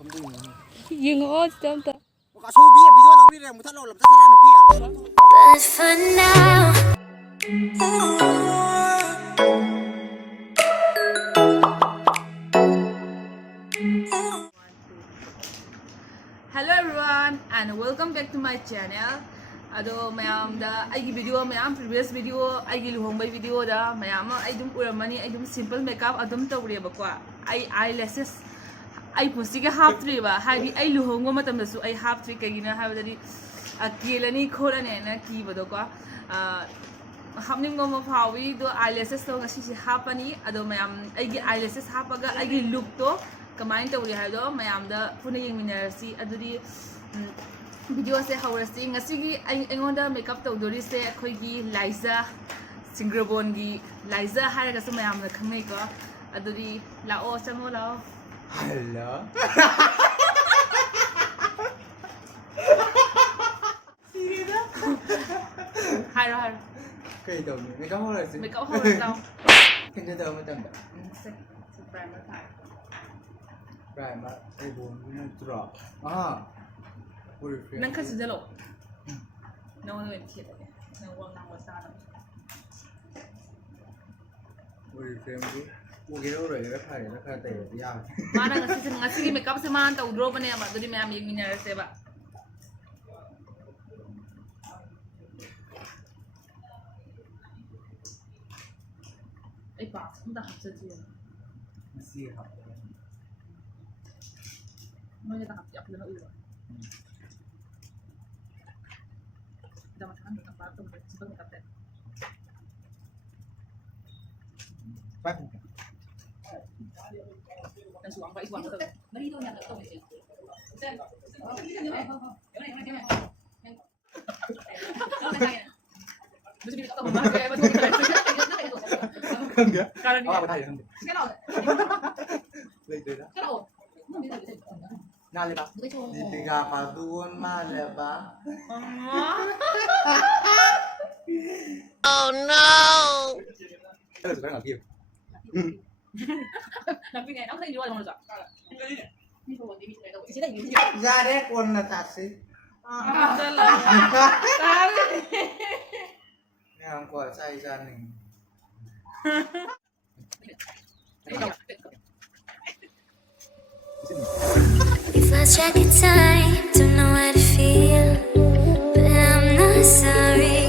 Yung 진짜. Kasubi video lang ni mo talo lam sa sarana biya. But for now, Hello everyone and welcome back to my channel. Ado mayam da aigi video mayam previous video aigi luhongbay video da mayam ai dum uramani ai dum simple makeup adum tawre ba kwa ai eyelashes ai pusiga half three ba habi ai luhongo matam da su ai half three kagina habadari akelani khorane na ki bodo kwa hapning go ma phawi do eyelashes to ngasi si hapani ado mayam aigi eyelashes hapaga aigi look to kamain tawre ha do mayam da puna yengminarsi adudi video se hawrasi ngasigi aingonda makeup tawdori se khoigi Laija singrabon gi Laija haraga su mayam na khangai ko aduri lao chango lao Hello. Sirida. haro Kay daw ni. Makeup hawrasi. makeup hawrasi lao Kanya daw mo tanda. se primer thai Primer ay bon ni drop. nang kasi jalo nang wala yung kit nang wala nang wasa na Uri frame gi. Ugi ro ro ya thai na kha tay ya. mana ngasi makeup se man taw draw bane ma duri mayam yeng minar se ba ai pa sum da hapsa ji Si ha. mo ya ta hap yak na ulo dapat kan kita patung sebelum kita Pak. dan suang pak suang betul bagi tu yang tahu sih Enggak. Kalau Oh, apa tadi? Sekarang. Betul dah. Sekarang. Nali ba? Di tiga patuan male ba? oh no. Kalau sekarang enggak gitu. Tapi kan aku tadi jual sama lu. Ini bawa di sini tahu. Di sini ini. Ya deh kon na taksi. Salah. Salah. Yang kuat saya jani. We've lost track of time, don't know how to feel, but I'm not sorry.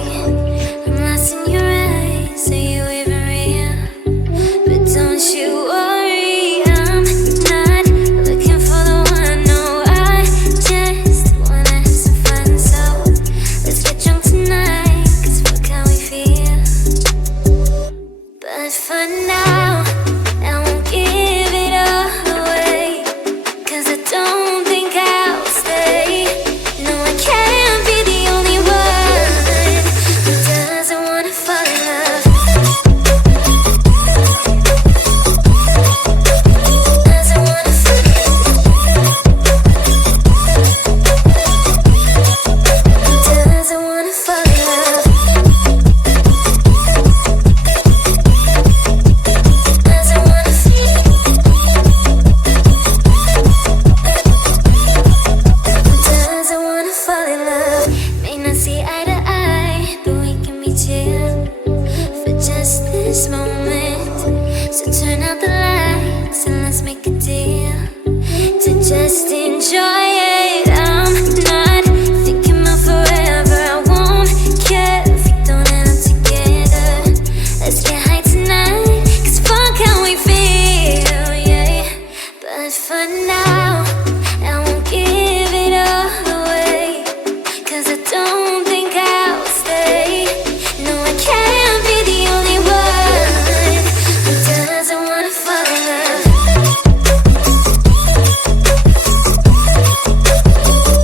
I'm lost in your eyes, are you even real? But don't you worry, I'm not looking for the one. No, I just wanna have some fun. So let's get drunk tonight, 'cause fuck how we feel. But for now, I won't give it all away, 'cause I don't think I'll stay. No, I can't be the only one who doesn't wanna fall in love. Doesn't wanna fall in love. Doesn't wanna fall in love. Doesn't wanna feel. Doesn't wanna fall in love. May not see eye to eye, but we can be chill for just this moment. So turn out the lights and let's make a deal to just enjoy it. I'm not thinking about forever. I won't care if we don't end up together. Let's get high tonight, 'cause fuck how we feel, yeah. But for now, I won't give it all away, 'cause I don't think I'll stay. No, I can't be the only one who doesn't wanna fall in love.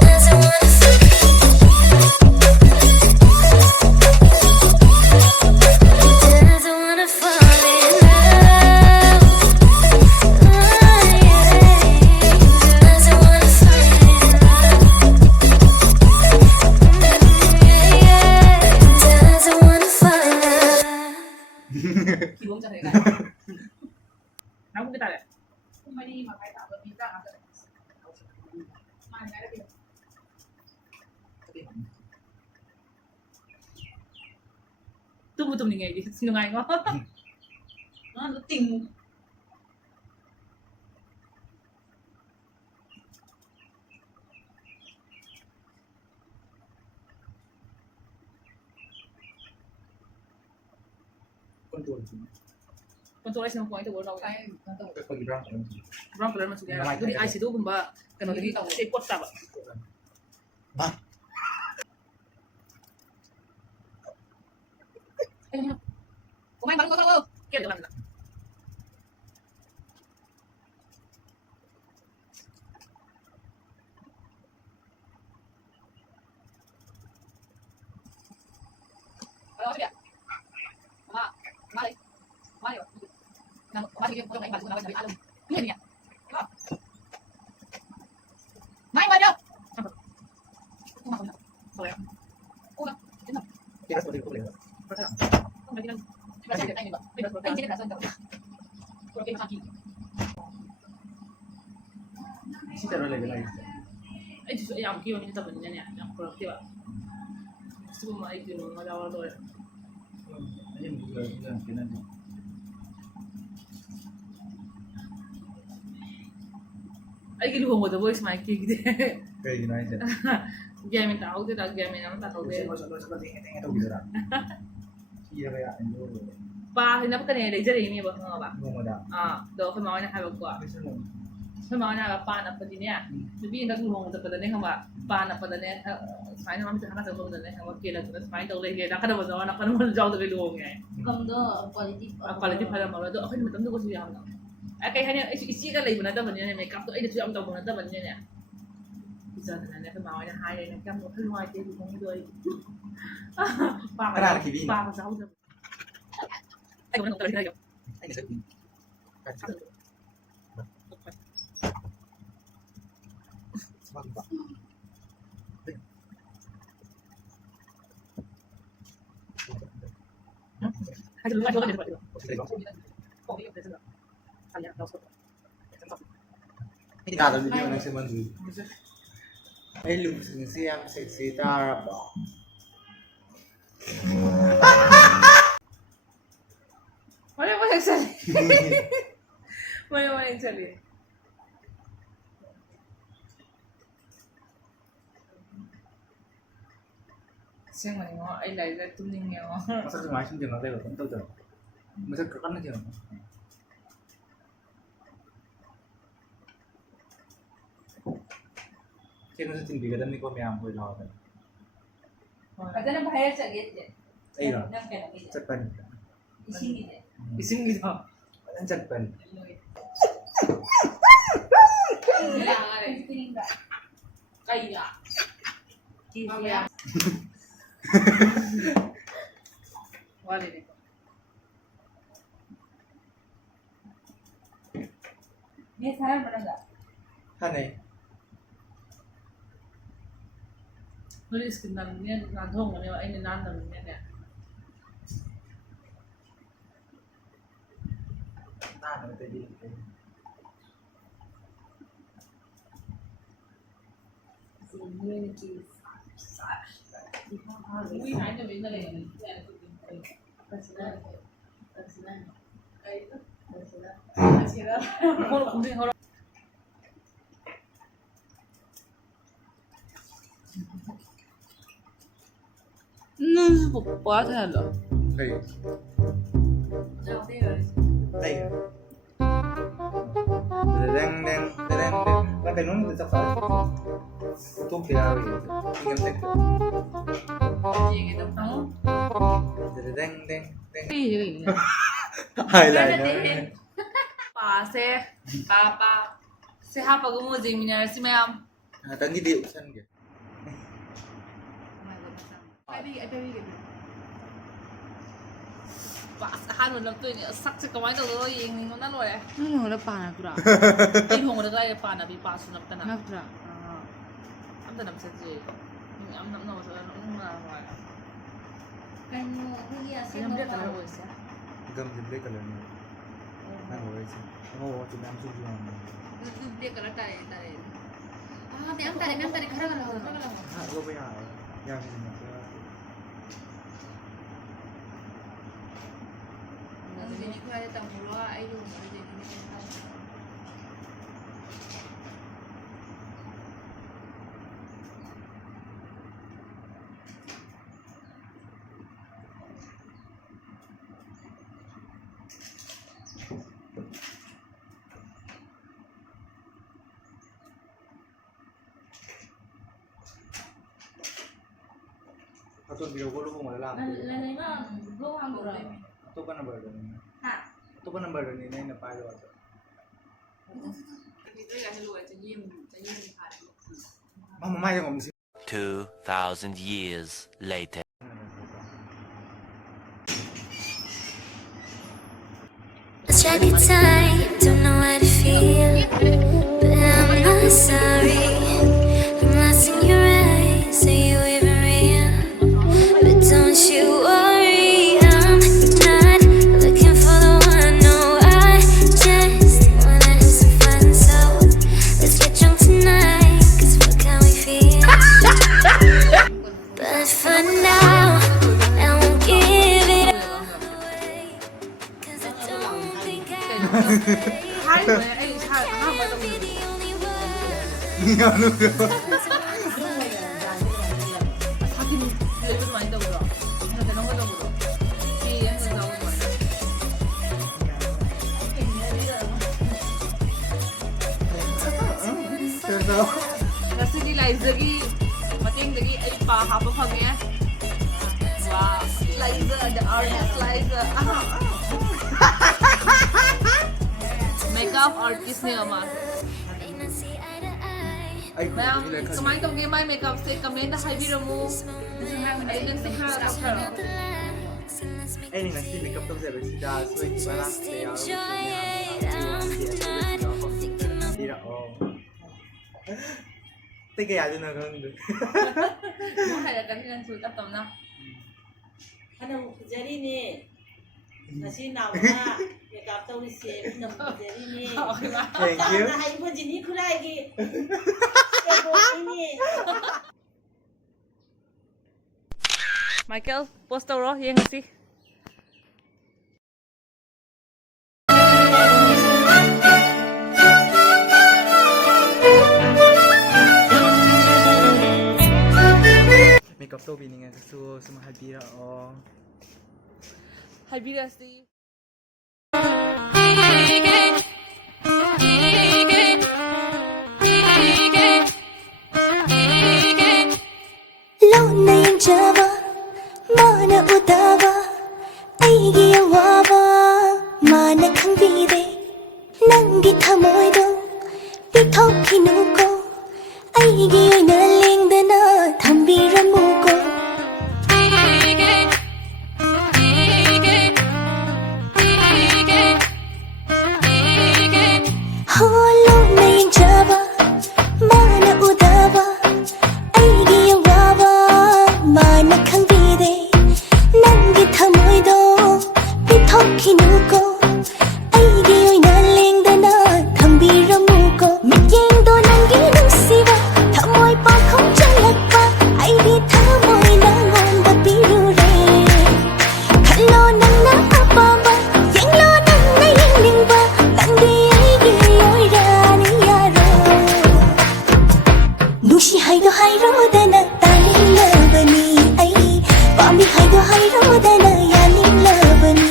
Doesn't wanna fall. Doesn't wanna fall in love. Oh, yeah. Doesn't wanna fall in love. Yeah. Doesn't wanna fall in love. Kiwong sa kaya. Naku kita deh. Kung may di makai tak berpindah ada. มาไหนได้เดียวตุ้มตุ้มยังไงดิสิยังไงก็ติ่งคนตัวจริง contoh ay sinukuha ito wala Ay, ito. pag brown ko brown color masuk ya jadi ay sido kumba kano tadi shape kot ba ba kumain bareng ko kaya lang Kalau dia, mari, mari, nang masih dia punya ibadah nawat dari alam, ini dia, mari mari dia, boleh, ini, kira seperti itu boleh percaya, kamu bilang, percaya dia tanya, bebas percaya dia rasa enggak, percaya kaki, sih taruh lagi lagi itu yang kion ini tapi ini yang kurang tiba, semua itu ada awal tu. ini juga kena Ay kinuha mo the voice mic gitu. kayak gini aja Game tahu tidak game yang tak tahu deh. seperti itu gitu kan iya kayak itu Pa, hinap ka niya jadi ini ba nga ba? mau ada Do ko mao na habag ko. Ko mao na pa na pa din niya. Sabi nag lumong ta pa din nga pa na pa din sai na mami ta sa mo din nga kila ta sai daw le ga ka na ba na pa mo jaw da lumong eh. Come do, quality. Quality pa mo do ako ni matam do ko siya na. Ay kay hanya isi ka lay mo na ta ba niya makeup to ay da siya am ta mo na ta ba niya. Isa na na ko mao na hay na kam mo ko luwa ti lumong do ay. Pa ka sa ako. Ay, wala nang talaga. ini sedih semangat pak Ay, lugar ko din ba? ini kata video yang saya mandu eh lu siang seksi tarap Wala mo nagsali. Wala mo nagsali. Siya nga mo, ay Laija, tuning niya mo. masa cuma sih jangan lewat kan tahu tuh masa kan aja Kaya sa tindi ka dami ko may ampoy na ako. Kasi na bahaya sa gate. Ayun. Nang kaya. Chatpan. Isingit. Ising gitu. Ang chatpan. Kaya. Kaya. Wala din. May saran mo na ga? Hanay. Nulis ka lang niya, nandong ano ay ninandang niya niya. Ano ito din. Uy, ay na rin na rin. Personal. Personal. Ay, Personal. sila. Kung di horror. Apa salah? Kayo. Tay. Deng. Bakit nun sa pa? Itong pinari. Tingnan tek. Sige, tahu. Deng. Iya, Eyeliner. Pase, papa. Siapa kamu ziminar si mayam? Tadi di usan dia. Pas hanu lang to ini sak sa kamay to lo yung ningo na lo eh. Ano wala pa na kura. Ay hong na kaya pa na bi paso na tana. Na kura. Am tanam sa je. Yung am nam no sa ano na wa. Kanyo, hiya sa Yung dia tala ko siya. Gam di black color niya. Ano orange. Ano orange na ang sujo naman. Dia kala tayo tayo. Mẹ em tadi khara kan lo. ก็ไม่ได้ยังมีนะ Nanti ni kau ada tamu lo, ayo ada jadi ni. เขาต้นวิดีโอก็ลูกมาแล้ว Lain mah gua ambil orang. ตัวก็นัมเบอร์เดิม Ha. ตัวก็นัมเบอร์เดิมนี่ในป้ายด้วย พี่ก็อยากให้รู้ว่าจะยิ้มผ่าน มาไม่จะผมสิ 2,000 years later. Let's try the time, don't know how to feel, but I'm not sorry. I'm lost in your eyes, are you even real? But don't you worry, I'm not looking for the one. No, I just wanna have some fun. So let's get drunk tonight, 'cause fuck how we feel. But for now, I won't give it all away, 'cause I don't think I ใช่เลยไอ้ชาข้าวมาตรงนี้ the only one. นี่เอาลูก 하긴 얘도 많이 나오더라. 그냥 대놓고 나오더라. 뒤에서 나오는 거 Kasi Laija mating dagi ay pa haba pangya. Wow, Laija, the artist Laija. Makeup artist niya ma. May not see eye to eye. ไอ้คน Mayang ที่เลยเขา kumain tong game ay makeup set kami na kay biro mo. Ay lang sa harap Turn harap. out the lights and let's make ไอ้หนึ่งนาทีมีกับต้องเสียไปสิดาช่วยที่บ้าน just เดียว enjoy it. I'm not thinking of ดีละอ๋อตีกระยาจนนะกันดู Mo kaya kan kan suit at na. Ano, jadi ni. Nasi nawa ya kapta wisi nam jadi ni. Okay ba? thank you Na hai mo jini kula lagi. Ebo ini. Michael, post ro yang si. makeup to bini nga so sumahadira oh Hay bira si. Lona yung Java, mana udava, aigi awaba, mana kang bide, nangi tamoido, bitok pinuko, aigi ay naling dana, tambira muko. Lona yung Java, mana udava, aigi awaba, mana kang bide, nangi tamoido, bitok pinuko, aigi ay naling dana, tambira muko. Migyendo nangi nusiwa, tamoy pa kong jalagpa, ay di tamoy nangonda pirure. Kalo nang naapaba, yang lo nang nayingling ba, nangi aigi ay rani yaro. Nushi haido hairo dana taling labani, ay pami haido hairo dana yaling labani.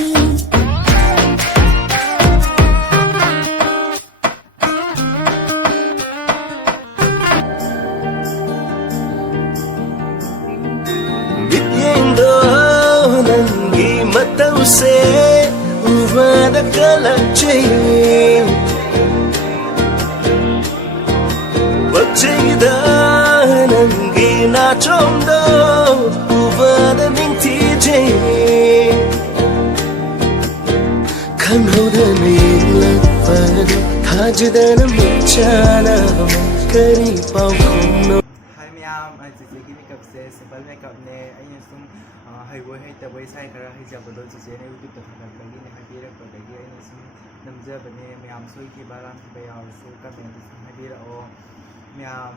Bityendo nangi matause uvada kalache Bachida nangi nachomdo uvada mingtije Kanhoda nilapad khajidana machana kari paukhno ให้ไม่ยามอาจจะเจอที่มีกับเซสบัลเมกับเนไอ้ยังซุ่มให้ไว้ให้แต่ไว้ใช้ก็ให้จับโดนจะเจอในยูทูบแต่ทำแบบนี้นะครับพี่เราเปิดได้ไอ้ยังซุ่มนำเจอแบบนี้ไม่ยามช่วยที่บ้านที่ไปเอาสู้กันเป็นให้พี่เรา ꯃꯌꯥꯝ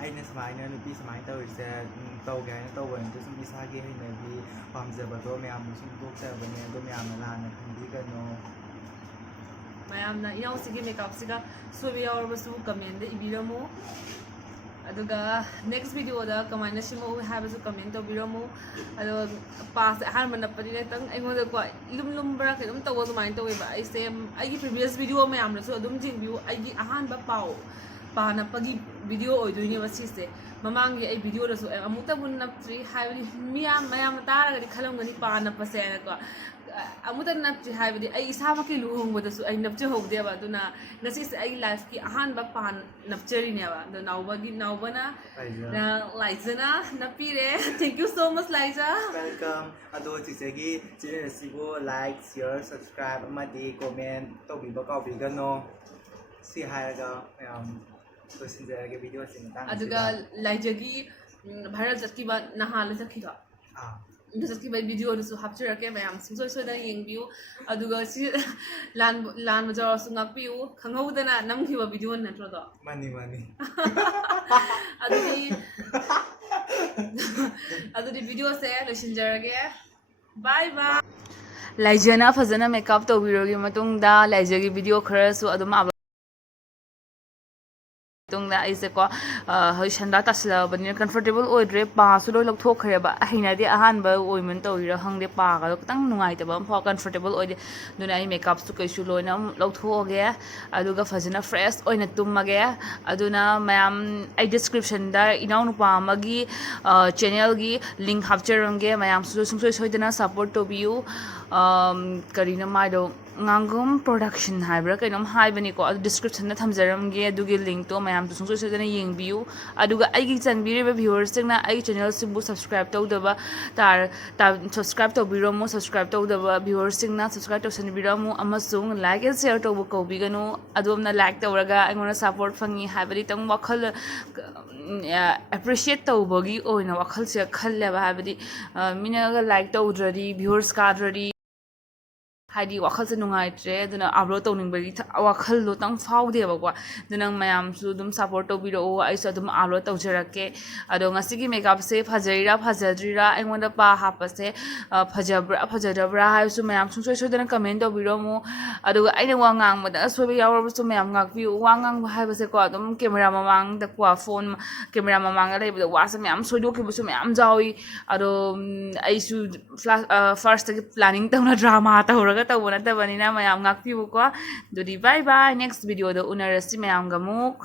ꯑꯩꯅ ꯁꯨꯃꯥꯏꯅ ꯅꯨꯄꯤ ꯁꯨꯃꯥꯏꯅ ꯇꯧꯔꯤꯁꯦ ꯇꯧꯒꯦ ꯍꯥꯏꯅ ꯇꯧꯕ ꯅꯠꯇꯦ ꯁꯨꯝ ꯏꯁꯥꯒꯤ ꯍꯩꯅꯕꯤ ꯄꯥꯝꯖꯕꯗꯣ ꯃꯌꯥꯝꯅ ꯁꯨꯝ ꯊꯣꯛꯆꯕꯅꯦ ꯑꯗꯣ ꯃꯌꯥꯝꯅ ꯂꯥꯟꯅ ꯈꯟꯕꯤꯒꯅꯣ ꯃꯌꯥꯝꯅ ꯏꯅꯥꯎꯁꯤꯒꯤ ꯃꯦꯀꯞꯁꯤꯒ ꯁꯣꯏꯕ ꯌꯥꯎꯔꯕꯁꯨ ꯀꯃꯦꯟꯗ ꯏꯕꯤꯔꯝꯃꯨ ꯑꯗꯨꯒ ꯅꯦꯛꯁ ꯚꯤꯗꯤꯑꯣꯗ ꯀꯃꯥꯏꯅ ꯁꯦꯝꯃꯛꯎ ꯍꯥꯏꯕꯁꯨ ꯀꯃꯦꯟ ꯇꯧꯕꯤꯔꯝꯃꯨ ꯑꯗꯣ ꯄꯥꯁꯦ ꯑꯍꯥꯟꯕ ꯅꯞꯄꯅꯤꯅ ꯈꯤꯇꯪ ꯑꯩꯉꯣꯟꯗꯀꯣ ꯏꯂꯨꯝ ꯂꯨꯝꯕ꯭ꯔꯥ ꯀꯩꯅꯣꯝ ꯇꯧꯕ ꯑꯗꯨꯃꯥꯏꯅ ꯇꯧꯋꯦꯕ ꯑꯩꯁꯦ ꯑꯩꯒꯤ ꯄ꯭ꯔꯤꯚꯤꯌꯁ ꯚꯤꯗꯤꯑꯣ ꯃꯌꯥꯝꯗꯁꯨ ꯑꯗꯨꯝ ꯌꯦꯡꯕꯤꯌꯨ ꯑꯩꯒꯤ ꯑꯍꯥꯟꯕ ꯄꯥ ꯅꯞꯄꯒꯤ ꯚꯤꯗꯤꯑꯣ ꯑꯣꯏꯗꯣꯏꯅꯦꯕ ꯁꯤꯁꯦ ꯃꯃꯥꯡꯒꯤ ꯑꯩ ꯚꯤꯗꯤꯑꯣꯗꯁꯨ ꯑꯃꯨꯛꯇꯕꯨ ꯅꯞꯇ꯭ꯔꯤ ꯍꯥꯏꯕꯗꯤ ꯃꯌꯥꯝꯅ ꯇꯥꯔꯒꯗꯤ ꯈꯜꯂꯝꯒꯅꯤ ꯄꯥ ꯅꯞꯄꯁꯦ ꯍꯥꯏꯅꯀꯣ ꯑꯃꯨꯛꯇ ꯅꯞꯇ꯭ꯔꯤ ꯍꯥꯏꯕꯗꯤ ꯑꯩ ꯏꯁꯥꯃꯛꯀꯤ ꯂꯨꯍꯣꯡꯕꯗꯁꯨ ꯑꯩ ꯅꯞꯆꯍꯧꯗꯦꯕ ꯑꯗꯨꯅ ꯉꯁꯤꯁꯦ ꯑꯩꯒꯤ ꯂꯥꯏꯐꯀꯤ ꯑꯍꯥꯟꯕ ꯄꯥ ꯅꯞꯆꯔꯤꯅꯦꯕ ꯑꯗꯣ ꯅꯥꯎꯕꯅ ꯂꯥꯏꯖꯅ ꯅꯞꯄꯤꯔꯦ ꯊꯦꯡꯛ ꯌꯨ ꯁꯣ ꯃꯆ ꯂꯥꯏꯖ ꯋꯦꯜꯀꯝ ꯑꯗꯣ ꯆꯤꯆꯦꯒꯤ ꯆꯦꯅꯦꯜ ꯑꯁꯤꯕꯨ ꯂꯥꯏꯛ ꯁꯤꯌꯔ ꯁꯕꯁꯀ꯭ꯔꯥꯏꯕ ꯑꯃꯗꯤ ꯀꯣꯃꯦꯟ ꯇꯧꯕꯤꯕ ꯀꯥꯎꯕꯤꯒꯅꯣ ꯁꯤ ꯍꯥꯏꯔꯒ ꯃꯌꯥꯝ ꯂꯣꯏꯁꯤꯟꯖꯔꯒꯦ ꯚꯤꯗꯤꯑꯣꯁꯤ ꯑꯗꯨꯒ ꯂꯥꯏꯖꯒꯤ ꯚꯥꯏꯔꯦꯜ ꯆꯠꯈꯤꯕ ꯅꯍꯥꯟꯗ ꯆꯠꯈꯤꯕ ꯆꯠꯈꯤꯕ ꯚꯤꯗꯤꯑꯣꯗꯨꯁꯨ ꯍꯥꯞꯆꯔꯛꯀꯦ ꯃꯌꯥꯝ ꯁꯨꯡꯁꯣꯏ ꯁꯣꯏꯗꯅ ꯌꯦꯡꯕꯤꯌꯨ ꯑꯗꯨꯒ ꯁꯤ ꯂꯥꯟꯕ ꯖꯥꯎꯔꯁꯨ ꯉꯥꯛꯄꯤꯌꯨ ꯈꯪꯍꯧꯗꯅ ꯅꯝꯈꯤꯕ ꯚꯤꯗꯤꯑꯣ ꯅꯠꯇ꯭ꯔꯣꯗꯣ ꯃꯥꯅꯤ ꯑꯗꯨꯗꯤ ꯚꯤꯗꯤꯑꯣꯁꯦ ꯂꯣꯏꯁꯤꯟꯖꯔꯒꯦ ꯕꯥꯏ ꯕꯥꯏ ꯂꯥꯏꯖꯅ ꯐꯖꯅ ꯃꯦꯀꯞ ꯇꯧꯕꯤꯔꯕꯒꯤ ꯃꯇꯨꯡꯗ ꯂꯥꯏꯖꯒꯤ ꯚꯤꯗꯤꯑꯣ ꯈꯔꯁꯨ ꯑꯗꯨꯝ ꯃꯇꯨꯡꯗ ꯑꯩꯁꯦꯀꯣ ꯍꯧꯖꯤꯛ ꯁꯟꯗꯥ ꯇꯥꯁꯤꯜꯂꯛꯑꯕꯅꯤꯅ ꯀꯝꯐꯣꯔꯇꯦꯕꯜ ꯑꯣꯏꯗ꯭ꯔꯦ ꯄꯥꯁꯨ ꯂꯣꯏ ꯂꯧꯊꯣꯛꯈ꯭ꯔꯦꯕ ꯍꯩꯅꯗꯤ ꯑꯍꯥꯟꯕ ꯑꯣꯏꯃꯟ ꯇꯧꯔꯤꯔꯥ ꯈꯪꯗꯦ ꯄꯥꯒꯗꯣ ꯈꯤꯇꯪ ꯅꯨꯡꯉꯥꯏꯇꯕ ꯑꯃꯐꯥꯎ ꯀꯝꯐꯣꯔꯇꯦꯕल ꯑꯣꯏꯗꯦ ꯑꯗꯨꯅ ꯑꯩ ꯃꯦꯀꯞꯁꯨ ꯀꯩꯁꯨ ꯂꯣꯏꯅ ꯑꯃꯨꯛ ꯂꯧꯊꯣꯛꯑꯒꯦ ꯑꯗꯨꯒ ꯐꯖꯅ ꯐ꯭ꯔꯦꯁ ꯑꯣꯏꯅ ꯇꯨꯝꯃꯒꯦ ꯑꯗꯨꯅ ꯃꯌꯥꯝ ꯑꯩ ꯗꯤꯁꯀ꯭ꯔꯤꯞꯁꯟꯗ ꯏꯅꯥꯎꯅꯨꯄꯥ ꯑꯃꯒꯤ ꯆꯦꯅꯦꯜꯒꯤ ꯂꯤꯡꯛ ꯍꯥꯞꯆꯔꯝꯒꯦ ꯃꯌꯥꯝꯁꯨ ꯁꯨꯡꯁꯣꯏ ꯁꯣꯏꯗꯅ ꯁꯞꯄꯣꯔꯠ ꯇꯧꯕꯤꯌꯨ ꯀꯔꯤꯅꯣ ꯃꯥꯏꯗꯣ ꯉꯥꯡꯒꯨꯝ ꯄ꯭ꯔꯣꯗꯛꯁꯟ ꯍꯥꯏꯕ꯭ꯔꯥ ꯀꯩꯅꯣꯝ ꯍꯥꯏꯕꯅꯤꯀꯣ ꯑꯗꯨ ꯗꯤꯁꯀ꯭ꯔꯤꯞꯁꯟꯗ ꯊꯝꯖꯔꯝꯒꯦ ꯑꯗꯨꯒꯤ ꯂꯤꯡꯛꯇꯣ ꯃꯌꯥꯝꯁꯨ ꯁꯨꯡꯁꯣꯏ ꯁꯣꯏꯗꯅ ꯌꯦꯡꯕꯤꯌꯨ ꯑꯗꯨꯒ ꯑꯩꯒꯤ ꯆꯟꯕꯤꯔꯤꯕ ꯚ꯭ꯌꯨꯋꯔꯁꯤꯡꯅ ꯑꯩꯒꯤ ꯆꯦꯅꯦꯜꯁꯤꯕꯨ ꯁꯕꯁꯀ꯭ꯔꯥꯏꯕ ꯇꯧꯗꯕ ꯁꯕꯁꯀ꯭ꯔꯥꯏꯕ ꯇꯧꯕꯤꯔꯝꯃꯨ ꯁꯕꯁꯀ꯭ꯔꯥꯏꯕ ꯇꯧꯗꯕ ꯚ꯭ꯌꯨꯋꯔꯁꯤꯡꯅ ꯁꯕꯁꯀ꯭ꯔꯥꯏꯕ ꯇꯧꯁꯟꯕꯤꯔꯝꯃꯨ ꯑꯃꯁꯨꯡ ꯂꯥꯏꯛ ꯑꯦꯟ ꯁꯤꯌꯔ ꯇꯧꯕ ꯀꯧꯕꯤꯒꯅꯨ ꯑꯗꯣꯝꯅ ꯂꯥꯏꯛ ꯇꯧꯔꯒ ꯑꯩꯉꯣꯟꯗ ꯁꯞꯄꯣꯔꯠ ꯐꯪꯉꯤ ꯍꯥꯏꯕꯗꯤ ꯈꯤꯇꯪ ꯋꯥꯈꯜ ꯑꯦꯄ꯭ꯔꯤꯁꯤꯌꯦꯠ ꯇꯧꯕꯒꯤ ꯑꯣꯏꯅ ꯋꯥꯈꯜꯁꯦ ꯈꯜꯂꯦꯕ ꯍꯥꯏꯕꯗꯤ ꯃꯤꯅꯒ ꯂꯥꯏꯛ ꯇꯧꯗ꯭ꯔꯗꯤ ꯚ꯭ꯌꯨꯋꯔꯁ ꯀꯥꯗ꯭ꯔꯗꯤ ꯍꯥꯏꯗꯤ ꯋꯥꯈꯜꯁꯦ ꯅꯨꯡꯉꯥꯏꯇ꯭ꯔꯦ ꯑꯗꯨꯅ ꯑꯞꯂꯣꯗ ꯇꯧꯅꯤꯡꯕꯒꯤ ꯋꯥꯈꯜꯗꯣ ꯈꯤꯇꯪ ꯐꯥꯎꯗꯦꯕꯀꯣ ꯑꯗꯨꯅ ꯃꯌꯥꯝꯁꯨ ꯑꯗꯨꯝ ꯁꯞꯄꯣꯔꯠ ꯇꯧꯕꯤꯔꯛꯎ ꯑꯩꯁꯨ ꯑꯗꯨꯝ ꯑꯞꯂꯣꯗ ꯇꯧꯖꯔꯛꯀꯦ ꯑꯗꯣ ꯉꯁꯤꯒꯤ ꯃꯦꯀꯞꯁꯦ ꯐꯖꯔꯤꯔꯥ ꯐꯖꯗ꯭ꯔꯤꯔꯥ ꯑꯩꯉꯣꯟꯗ ꯄꯥ ꯍꯥꯞꯄꯁꯦ ꯐꯖꯕ꯭ꯔꯥ ꯐꯖꯗꯕ꯭ꯔꯥ ꯍꯥꯏꯕꯁꯨ ꯃꯌꯥꯝ ꯁꯨꯡꯁꯣꯏ ꯁꯣꯏꯗꯅ ꯀꯃꯦꯟ ꯇꯧꯕꯤꯔꯝꯃු ꯑꯗꯨꯒ ꯑꯩꯅ ꯋꯥ ꯉꯥꯡꯕꯗ ꯑꯁꯣꯏꯕ ꯌꯥꯎꯔꯕꯁꯨ ꯃꯌꯥꯝ ꯉꯥꯛꯄꯤꯌꯨ ꯋꯥ ꯉꯥꯡꯕ ꯍꯥꯏꯕꯁꯦꯀோ ꯑꯗꯨꯝ ꯀꯦꯃꯦꯔꯥ ꯃꯃꯥꯡꯗꯀꯣ ꯐꯣꯟ ꯀꯦꯃꯦꯔꯥ ꯃꯃꯥꯡꯗ ꯂꯩꯕꯗ ꯋꯥꯁꯦ ꯃꯌꯥꯝ ꯁꯣꯏꯗꯣꯛꯈꯤꯕꯁꯨ ꯃꯌꯥꯝ ꯌꯥꯎꯏ ꯑꯗꯣ ꯑꯩꯁꯨ ꯐꯥꯔꯁꯇꯒꯤ ꯄ꯭ꯂꯥꯅꯤꯡ ꯇꯧꯅ ꯗ꯭ꯔꯥꯃꯥ ꯇꯧꯔꯒ ꯇꯧꯕ ꯅꯠꯇꯕꯅꯤꯅ ꯃꯌꯥꯝ ꯉꯥꯛꯄꯤꯌꯨꯀꯣ ꯑꯗꯨꯗꯤ ꯕꯥꯏ ꯕꯥꯏ ꯅꯦꯛꯁ ꯚꯤꯗꯤꯑꯣꯗ ꯎꯅꯔꯁꯤ ꯃꯌꯥꯝꯒ ꯑꯃꯨꯛ